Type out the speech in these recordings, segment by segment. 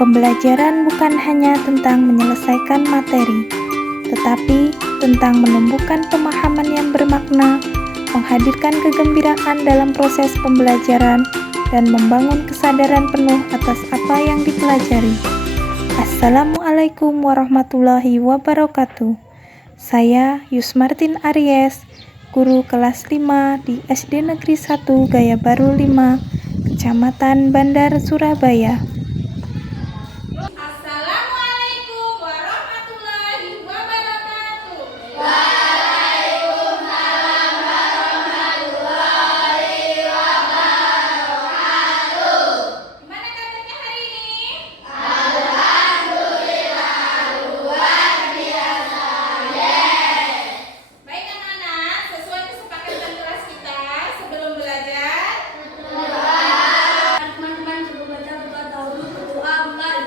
Pembelajaran bukan hanya tentang menyelesaikan materi, tetapi tentang menumbuhkan pemahaman yang bermakna, menghadirkan kegembiraan dalam proses pembelajaran, dan membangun kesadaran penuh atas apa yang dipelajari. Assalamualaikum warahmatullahi wabarakatuh. Saya Yusmartin Aries, guru kelas 5 di SD Negeri 1 Gaya Baru 5, Kecamatan Bandar, Surabaya. Assalamualaikum warahmatullahi wabarakatuh. Gimana kabarnya hari ini? Baik anak-anak, sesuai kesepakatan kelas kita sebelum belajar. Teman-teman sebelum baca berdoa dahulu, berdoa mulai.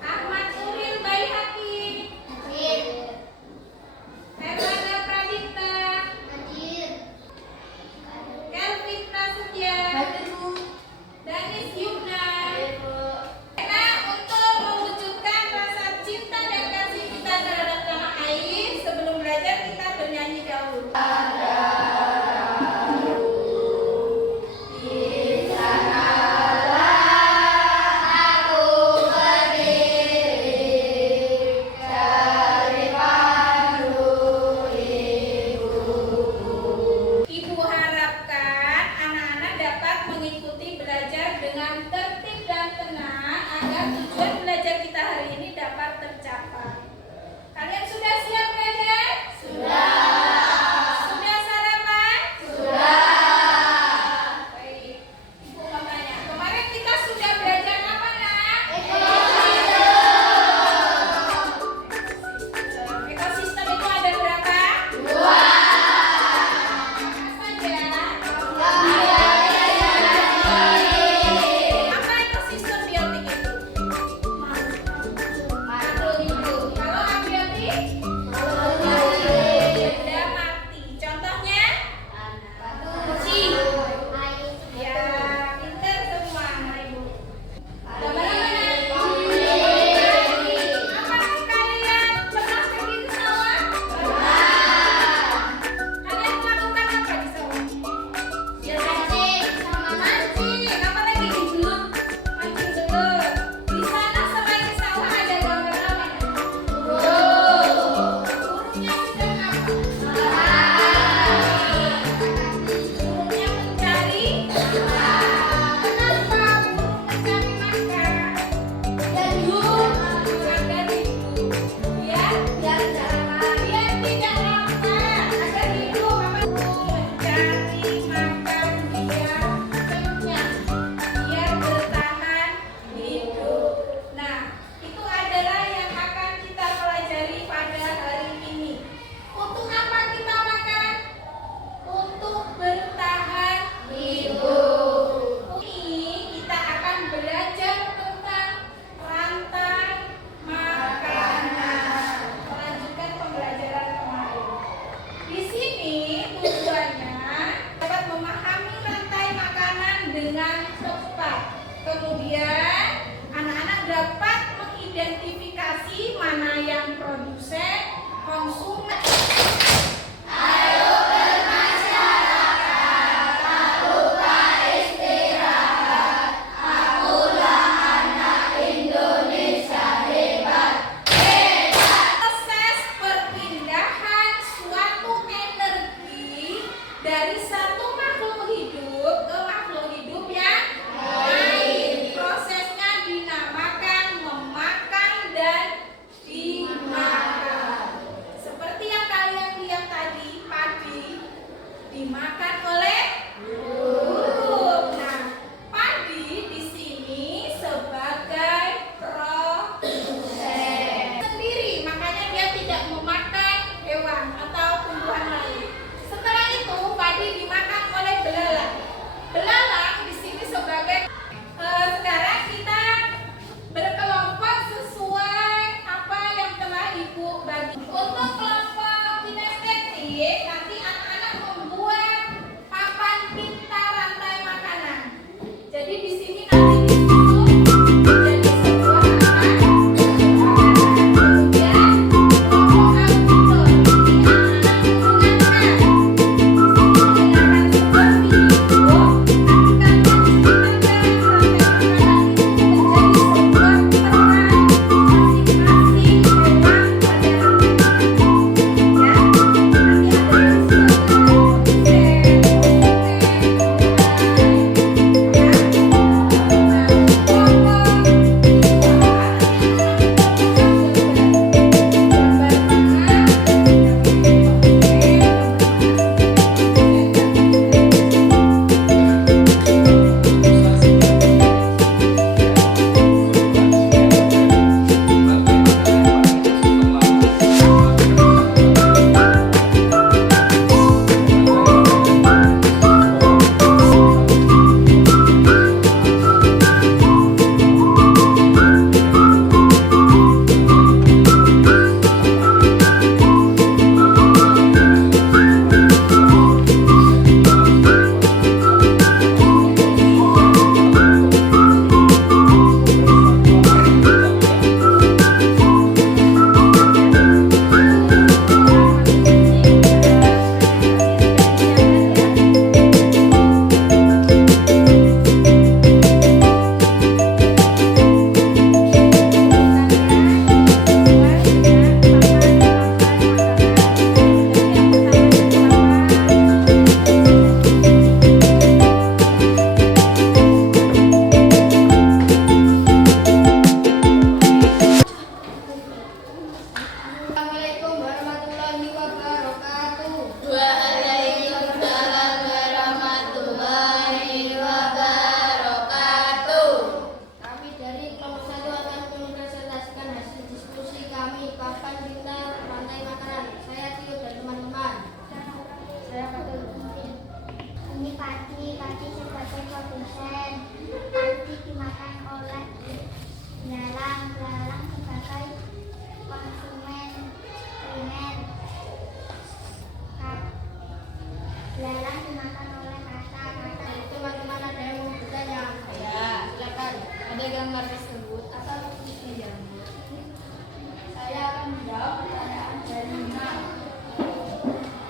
Ahmad Uril Baihaqi, Herlanda Pradipta, Kelvin Prasetya, Danis Yumna. Karena untuk mewujudkan rasa cinta dan kasih kita terhadap tanah air, sebelum belajar kita bernyanyi dahulu. Ibu harapkan anak-anak dapat mengikuti belajar dengan tertib dan tenang agar tujuan belajar kita hari ini dapat tercapai. Kalian sudah siap belajar? Sudah sarapan? Baik. Ibu mau tanya, kemarin kita sudah belajar apa, Nak? Ekosistem itu ada berapa? Apa ekosistem biotik itu? Makhluk hidup. Kalau abiotik? Benda mati. Contohnya? Kucing. Ya, pintar semua anak ibu. Gambar apa, Nak? Apakah kalian pernah pergi ke sawah? Kalian melakukan apa di sawah? Mancing, apa lagi? Mancing belut. Di sana selain sawah ada gambar apa? Burungnya sedang apa? Burungnya mencari. Kenapa burung mencari makan? Agar hidup. Biar tidak lapar. Agar hidup apa? Mencari makan biar kenyang. Biar bertahan hidup. Nah, itu adalah yang akan kita pelajari pada hari ini. Untuk apa kita makan? Untuk bertahan hidup. Ini kita akan belajar tentang rantai makanan. Melanjutkan pembelajaran kemarin. Di sini tujuannya dapat memahami rantai makanan dengan tepat. Kemudian anak-anak dapat mengidentifikasi mana yang produsen, konsumen. Proses perpindahan suatu energi dari satu makhluk hidup ke makhluk hidup yang lain. Prosesnya dinamakan memakan dan dimakan. Seperti yang kalian lihat tadi, padi dimakan oleh burung. Nah, padi di sini sebagai produsen sendiri, makanya dia tidak memakan hewan atau tumbuhan lain. Setelah itu padi dimakan oleh belalang. Belalang di sini sebagai sekarang wabarakatuh. Ini Pati sebagai produsen. Pati dimakan oleh Belalang sebagai konsumen primer. Belalang dimakan oleh kata. Teman-teman ada yang mau bertanya? Ya, silakan. Ada gambar tersebut apa tulisnya jamur? Saya akan menjawab pertanyaan dari Nina.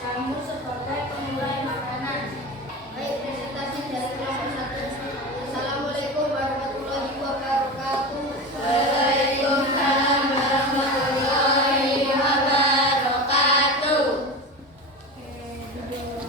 Jamur sebagai pengurai makanan. Baik, presentasi dari kelompok 1. Assalamualaikum warahmatullahi wabarakatuh. Waalaikumsalam warahmatullahi wabarakatuh. Video